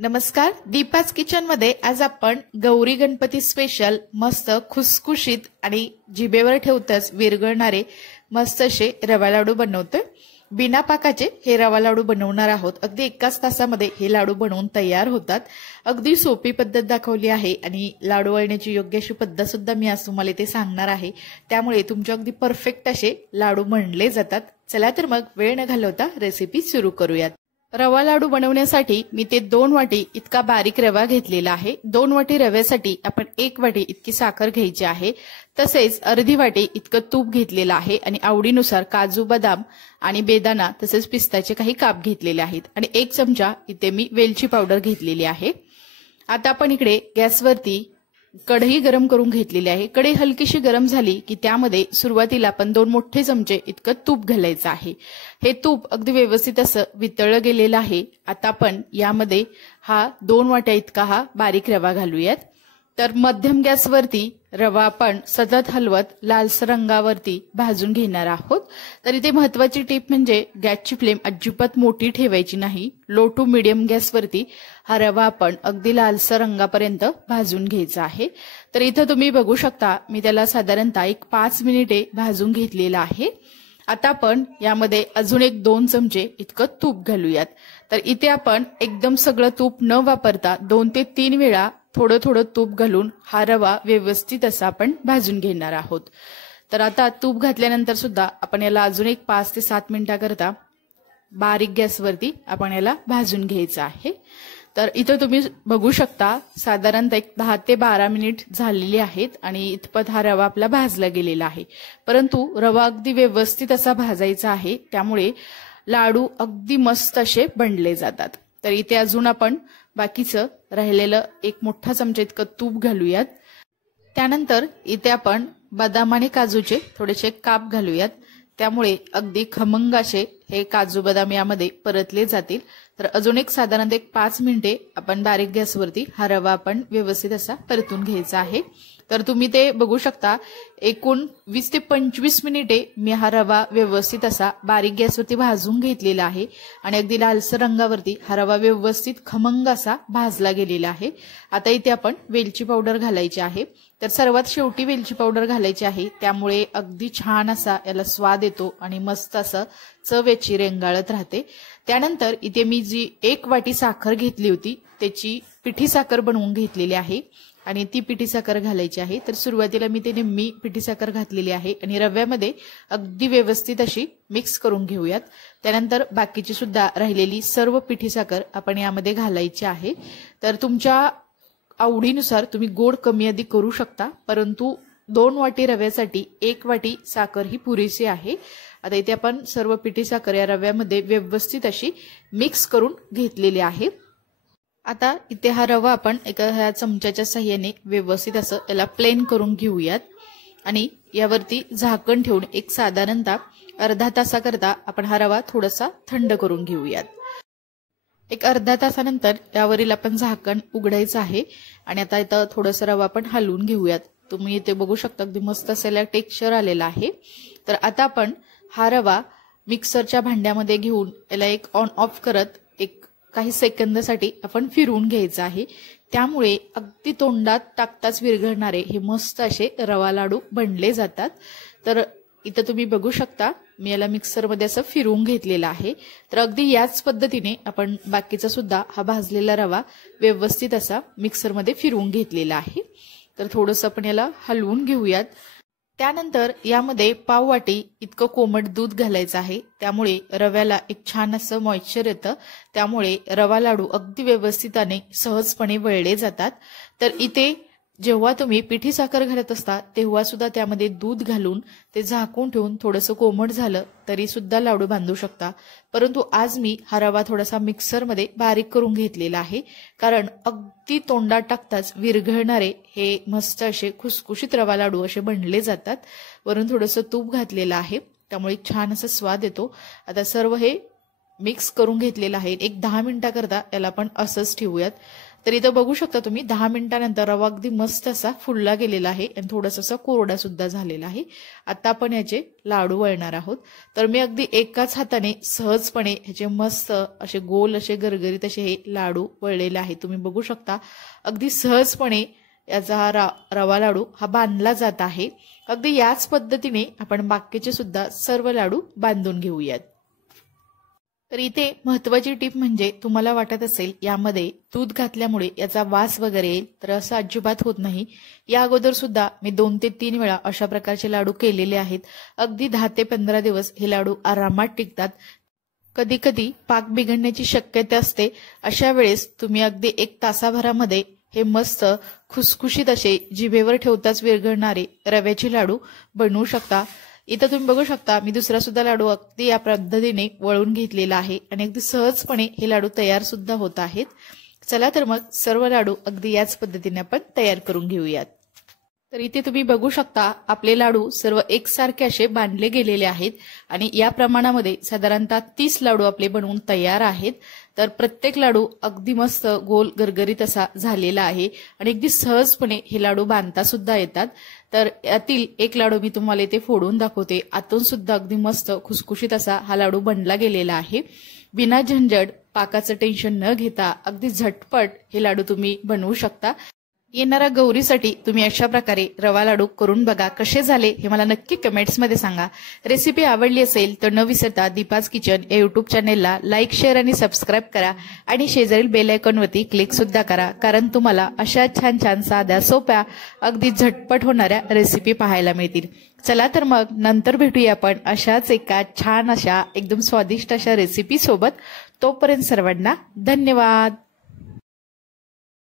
नमस्कार, दीपाच किचन मध्ये आज आपण गौरी गणपती स्पेशल मस्त खुसखुशीत आणि जिभेवर ठेवताच विरघळणारे मस्त असे रवा लाडू बनवतोय। बिना पाकाचे हे रवा लाडू बनवणार आहोत। अगदी 1 तासामध्ये हे लाडू बनवून तयार होतात। अगदी सोपी पद्धत दाखवली आहे आणि लाडू वळण्याची योग्य अशी पद्धत सुद्धा मी आज तुम्हाला ते सांगणार आहे। त्यामुळे तुमचे अगदी परफेक्ट असे लाडू बनले जातात। चला तर मग वेळ न घालवता रेसिपी सुरू करूयात। रवा लाडू बनवण्यासाठी मी ते 2 वाटी इतका बारीक रवा घेतलेला आहे। 2 वाटी रव्यासाठी आपण 1 वाटी इतकी साखर घ्यायची आहे। तसेच अर्धी वाटी इतकं तूप घेतलेलं आहे आणि आवडीनुसार काजू, बदाम आणि बेदाणा तसेच पिस्ताचे काही काप घेतलेले आहेत आणि 1 चमचा इथे मी वेलची पावडर घेतलेली आहे। आता आपण इकडे गॅसवरती कढई गरम करून घेतलेली आहे। कढई हलकीशी गरम झाली की त्यामध्ये सुरुवातीला आपण 2 मोठे चमचे इतकं तूप घालायचं आहे। हे तूप अगदी व्यवस्थित असं वितळलं गेलेलं आहे। आता आपण यामध्ये 2 वाट्या इतका बारीक रवा घालूयात। तर मध्यम गॅसवरती रवा आपण सतत हलवत लालसर रंगावरती भाजून घेणार आहोत। तर इथे महत्त्वाची टिप म्हणजे गॅसची फ्लेम अजिबात मोठी ठेवायची नाही। लो टू मीडियम गॅसवरती हा रवा आपण अगदी लालसर रंगापर्यंत भाजून घ्यायचा आहे। तर इथे तुम्ही बघू शकता मी त्याला साधारणतः 5 मिनिटे भाजून घेतलेला आहे। आता आपण यामध्ये अजून 2 चमचे इतकं तूप घालूयात। तर इथे आपण एकदम सगळं तूप न वापरता 2 ते 3 वेळा थोडं थोडं तूप घालून हा रवा व्यवस्थित असा आपण भाजून घेणार आहोत। तर आता तूप घातल्यानंतर सुद्धा आपण याला अजून 5 ते 7 मिनिटांकरता बारीक गॅसवरती आपण याला भाजून घ्यायचं आहे। तर इथं तुम्ही बघू शकता साधारणतः 10 ते 12 मिनिट झालेली आहेत आणि इतपत हा रवा आपला भाजला गेलेला आहे। परंतु रवा अगदी व्यवस्थित असा भाजायचा आहे, त्यामुळे लाडू अगदी मस्त असे बनले जातात। तर इथे अजून आपण बाकीचं राहिलेलं 1 मोठा चमचा इतकं तूप घालूयात। त्यानंतर इथे आपण बदाम आणि काजूचे थोडेसे काप घालूयात, त्यामुळे अगदी खमंग असे हे काजू बदाम यामध्ये परतले जातील। तर अजून साधारणतः 5 मिनिटे आपण बारीक गॅसवरती हा रवा आपण व्यवस्थित असा परतून घ्यायचा आहे। तर तुम्ही ते बघू शकता एकूण 20 ते 25 मिनिटे मी हा रवा व्यवस्थित असा बारीक गॅसवरती भाजून घेतलेला आहे आणि अगदी लालसर रंगावरती हा रवा व्यवस्थित खमंग असा भाजला गेलेला आहे। आता इथे आपण वेलची पावडर घालायची आहे। तर सर्वात शेवटी वेलची पावडर घालायची आहे, त्यामुळे अगदी छान असा याला स्वाद येतो आणि मस्त असं चव याची रेंगाळत राहते। त्यानंतर इथे मी जी 1 वाटी साखर घेतली होती त्याची पिठी साखर बनवून घेतलेली आहे आणि ती पिठी साखर घालायची आहे। तर सुरुवातीला मी ते निम्मी पिठी साखर घातलेली आहे आणि रव्यामध्ये अगदी व्यवस्थित अशी मिक्स करून घेऊयात। त्यानंतर बाकीची सुद्धा राहिलेली सर्व पिठी साखर आपण यामध्ये घालायची आहे। तर तुमच्या आवडीनुसार तुम्ही गोड कमी अधिक करू शकता, परंतु 2 वाटी रव्यासाठी 1 वाटी साखर ही पुरेशी आहे। आता इथे आपण सर्व पिठी साखर या रव्यामध्ये व्यवस्थित अशी मिक्स करून घेतलेली आहे। आता इथे हा रवा आपण ह्या चमच्याच्या साहाय्याने व्यवस्थित असं याला प्लेन करून घेऊयात आणि यावरती झाकण ठेवून साधारणतः अर्धा तासाकरता आपण हा रवा थोडासा थंड करून घेऊयात। अर्ध्या तासानंतर यावरील आपण झाकण उघडायचं आहे आणि आता इथं थोडंसं रवा आपण हलवून घेऊयात। तुम्ही इथे बघू शकता अगदी मस्त असा टेक्स्चर आलेला आहे। तर आता आपण हा रवा मिक्सरच्या भांड्यामध्ये घेऊन याला ऑन ऑफ करत काही सेकंदासाठी आपण फिरवून घ्यायचं आहे, त्यामुळे अगदी तोंडात टाकताच विरघळणारे हे मस्त असे रवा लाडू बनले जातात। तर इथं तुम्ही बघू शकता मी याला मिक्सरमध्ये असं फिरवून घेतलेला आहे। तर अगदी याच पद्धतीने आपण बाकीचा सुद्धा हा भाजलेला रवा व्यवस्थित असा मिक्सरमध्ये फिरवून घेतलेला आहे। तर थोडंसं आपण याला हलवून घेऊयात। त्यानंतर यामध्ये पाव वाटी इतकं कोमट दूध घालायचं आहे, त्यामुळे रव्याला छान असं मॉइश्चर येतं, त्यामुळे रवा लाडू अगदी व्यवस्थिताने सहजपणे वळले जातात। तर इथे जेव्हा तुम्ही पिठी साखर घालत असता तेव्हा सुद्धा त्यामध्ये दूध घालून ते झाकून ठेवून थोडंसं कोमट झालं तरी सुद्धा लाडू बांधू शकता, परंतु आज मी हा रवा थोडासा मिक्सरमध्ये बारीक करून घेतलेला आहे, कारण अगदी तोंडात टाकताच विरघळणारे हे मस्त असे खुसखुशीत रवा लाडू असे बनले जातात। वरून थोडंसं तूप घातलेलं आहे, त्यामुळे छान असा स्वाद येतो। आता सर्व हे मिक्स करून घेतलेलं आहे। 10 मिनिटाकरता याला आपण असंच ठेवूयात। तर इथं बघू शकता तुम्ही 10 मिनिटांनंतर रवा अगदी मस्त असा फुलला गेलेला आहे आणि थोडासा असा कोरडा सुद्धा झालेला आहे। आता आपण याचे लाडू वळणार आहोत। तर मी अगदी एकाच हाताने सहजपणे ह्याचे मस्त असे गोल असे गरगरीत असे हे लाडू वळलेले आहे। तुम्ही बघू शकता अगदी सहजपणे याचा हा रवा लाडू हा बांधला जात आहे। अगदी याच पद्धतीने आपण बाकीचे सुद्धा सर्व लाडू बांधून घेऊयात। तर इथे महत्वाची टीप म्हणजे तुम्हाला वाटत असेल यामध्ये दूध घातल्यामुळे याचा वास वगैरे येईल, तर असं अजिबात होत नाही। या अगोदर सुद्धा मी 2 ते 3 वेळा अशा प्रकारचे लाडू केलेले आहेत। अगदी 10 ते 15 दिवस हे लाडू आरामात टिकतात। कधी कधी पाक बिघडण्याची शक्यता असते, अशा वेळेस तुम्ही अगदी 1 तासाभरामध्ये हे मस्त खुसखुशीत असे जिभेवर ठेवताच विरघळणारे रव्याचे लाडू बनवू शकता। इथं तुम्ही बघू शकता मी दुसरा सुद्धा लाडू अगदी या पद्धतीने वळून घेतलेला आहे आणि अगदी सहजपणे हे लाडू तयार सुद्धा होत आहेत। चला तर मग सर्व लाडू अगदी याच पद्धतीने आपण तयार करून घेऊयात। तर इथे तुम्ही बघू शकता आपले लाडू सर्व एकसारखे असे बांधले गेलेले आहेत आणि या प्रमाणामध्ये साधारणतः 30 लाडू आपले बनवून तयार आहेत। तर प्रत्येक लाडू अगदी मस्त गोल गरगरीत असा झालेला आहे आणि अगदी सहजपणे हे लाडू बांधता सुद्धा येतात। तर यातील एक लाडू मी तुम्हाला इथे फोडून दाखवते। आतून सुद्धा अगदी मस्त खुसखुशीत असा हा लाडू बनला गेलेला आहे। बिना झंझट पाकाचं टेन्शन न घेता अगदी झटपट हे लाडू तुम्ही बनवू शकता। येणाऱ्या गौरीसाठी तुम्ही अशा प्रकारे रवा लाडू करून बघा, कसे झाले हे मला नक्की कमेंट्समध्ये सांगा। रेसिपी आवडली असेल तर न विसरता दीपाज किचन या युट्यूब चॅनेलला लाईक, शेअर आणि सबस्क्राईब करा आणि शेजारील बेल आयकॉनवरती क्लिक सुद्धा करा, कारण तुम्हाला अशा छान छान साध्या सोप्या अगदी झटपट होणाऱ्या रेसिपी पाहायला मिळतील। चला तर मग नंतर भेटूया आपण अशाच एका छान अशा एकदम स्वादिष्ट अशा रेसिपी सोबत। तोपर्यंत सर्वांना धन्यवाद।